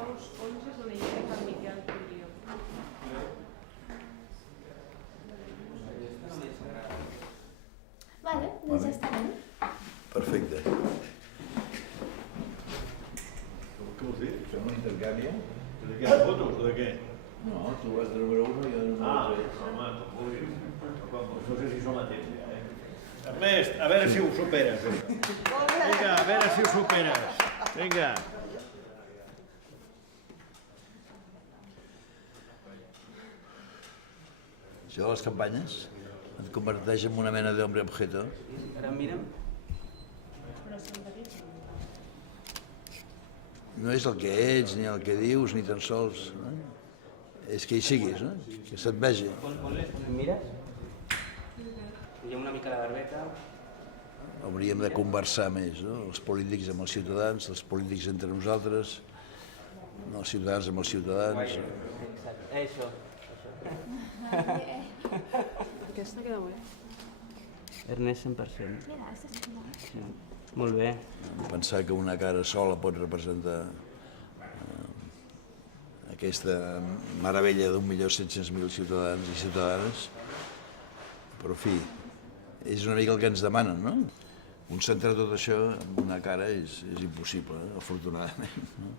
nous 11 d'una idea del Miquel Turió. Vale, doncs ja està bé. Perfecte. Què vols dir? Fem un intercanvi? De què? De fotos o de què? No, tu vas de número 1 i jo de número 3. Home, com vulguis. No sé si som a temps, ja, Ernest, a veure si ho superes. Vinga, a veure si ho superes. Vinga. Això de les campanyes et converteix en una mena d'hombre objeto. Ara mira'm. No és el que ets, ni el que dius, ni tan sols. No? És que hi siguis, no? Que se't vegi. Em mires? Hi ha una mica de barbeta. Hauríem de conversar més, no? Els polítics amb els ciutadans, els polítics entre nosaltres, no els ciutadans amb els ciutadans. Exacte. Això. Aquesta queda bé. Ernest 100%. Mira, aquesta és una... Sí. Molt bé. Pensar que una cara sola pot representar aquesta meravella d'1.700.000 ciutadans i ciutadanes, però, en fi, és una mica el que ens demanen, no? Concentrar tot això en una cara és impossible, afortunadament. No?